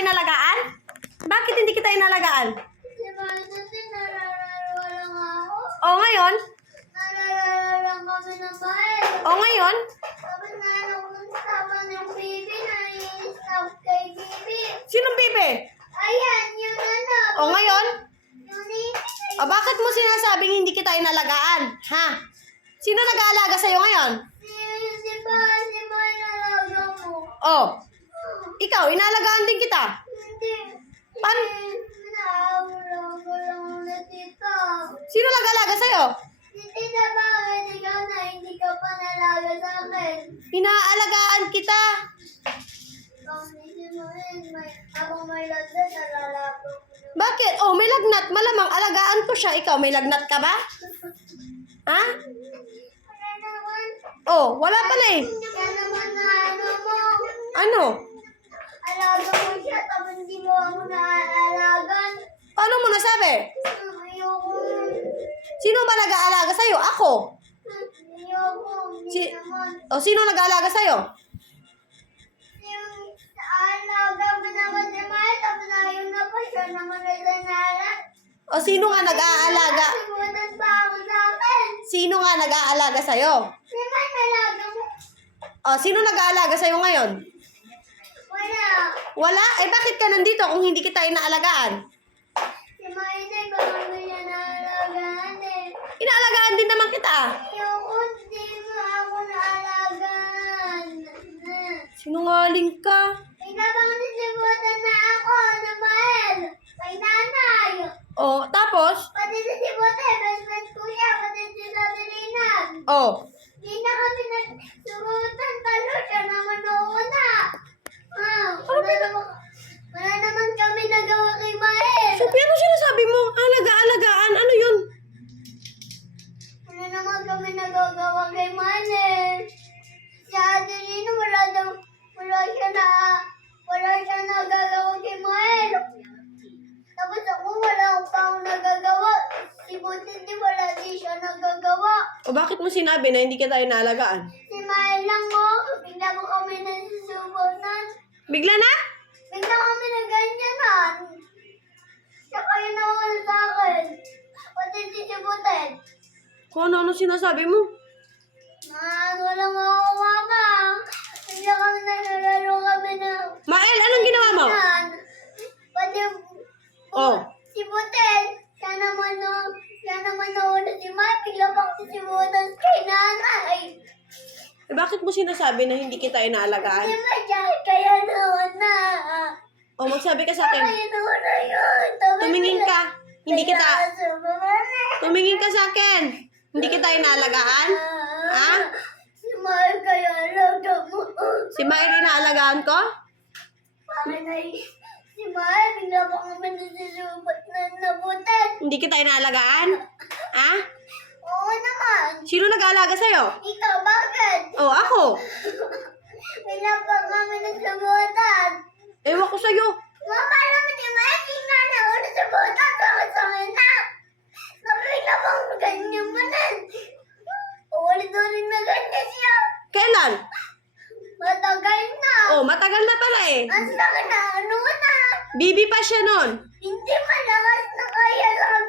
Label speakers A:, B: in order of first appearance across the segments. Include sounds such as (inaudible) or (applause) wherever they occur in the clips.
A: inalagaan? Bakit hindi kita inalagaan?
B: Dati narararo lang ako.
A: O ngayon?
B: Narararo lang kami ng bahay.
A: O ngayon?
B: Tapos nanukuntapan ng baby, nai-stop kay baby.
A: Sinong bibe?
B: Ayan, yung ano.
A: O ngayon?
B: Yung.
A: O bakit mo sinasabing hindi kita inalagaan? Ha? Sino nag-aalaga sa'yo ngayon?
B: Si, si ba, si ba nalaga mo?
A: O, ikaw, inalagaan din kita.
B: Hindi.
A: Pan-
B: Hindi. Na.
A: Sino nag-aalaga sa'yo?
B: Si tita, bakit ikaw na hindi ka pa nalaga sa akin?
A: Inaalagaan kita.
B: Na.
A: Bakit? Oh, may lagnat. Malamang alagaan ko siya. Ikaw, may lagnat ka ba? Ha? Oh, wala pala eh.
B: Na ano mo.
A: Ano?
B: Alaga mo siya, tapos hindi mo ako naaalagan.
A: Paano mo nasabi?
B: Ayoko.
A: Sino ba nag-aalaga sa'yo? Ako.
B: Ayoko.
A: Si-. O, sino nag-aalaga sa'yo?
B: Yung alaga mo naman si Maya, tapos ayaw na pa siya naman sanalan.
A: O, sino nga nag-aalaga?
B: Simulan pa ako sa akin.
A: Sino nga nag-aalaga sa'yo?
B: Si Maya, nalaga mo.
A: O, sino nag-aalaga sa'yo ngayon?
B: Wala.
A: Eh, bakit ka nandito kung hindi kita inaalagaan? Inaalagaan din naman kita.
B: Hindi.
A: Sinungaling ka.
B: Pinabang sisibutan na ako na mahal. Kay nanay.
A: O, tapos?
B: Pati sisibutan, best friend ko siya, pati si Sabrina.
A: O,
B: Di na kami nagsubutan, talo siya naman nauna. Ah, wala naman, wala naman kami nagawa kay Mael.
A: Sophie, ano sinasabi mo? Alaga-alagaan, ano yun?
B: Wala naman kami nagagawa kay Mael. Si Adelino, wala daw, wala siya na, wala siya nagagawa kay Mael. Tapos ako, wala pa akong nagagawa. Si Butit, di wala di siya nagagawa.
A: O, bakit mo sinabi na hindi kita inaalagaan?
B: Si Mael lang mo, bigla mo kami nasusubutan.
A: Bigla na?
B: Bigla kami na ganyanan. Siya kayo nawala sa akin. Pati sisibutin.
A: Kung ano-ano sinasabi mo? Bakit mo sinasabi na hindi kita inaalagaan?
B: Kaya nauna.
A: O, magsabi ka sa akin.
B: Kaya yun.
A: Tumingin ka. Hindi kita... Tumingin ka sa akin. Hindi kita inaalagaan? Ha?
B: Si Mahal kaya alaga mo.
A: Si Mael inaalagaan ko?
B: Na Si Mahal, bigla pa kami nasusubat na nabutan.
A: Hindi kita inaalagaan? Ha?
B: Oo naman.
A: Sino nag-aalaga sa'yo?
B: Ikaw, bakit?
A: O, ako.
B: Bigla pa kami nagsubutan.
A: Ewan ko sa'yo.
B: Mama naman si Mahal, tingnan na ako nagsubutan. Bakit sa akin na? Nabigla pa kami ganyan manan. Ulit-ulit na ganyan siya.
A: Kailan?
B: Matagal na.
A: Oh, matagal na pala eh.
B: Ang laki na ano na.
A: Bibi pa siya nun.
B: Hindi malakas na kaya sabi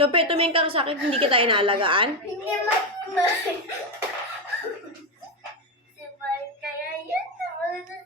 A: Chope, tumingin ka sa akin, hindi kita inaalagaan. (laughs)
B: Hindi mas (laughs) Si Mark kaya yun, naman na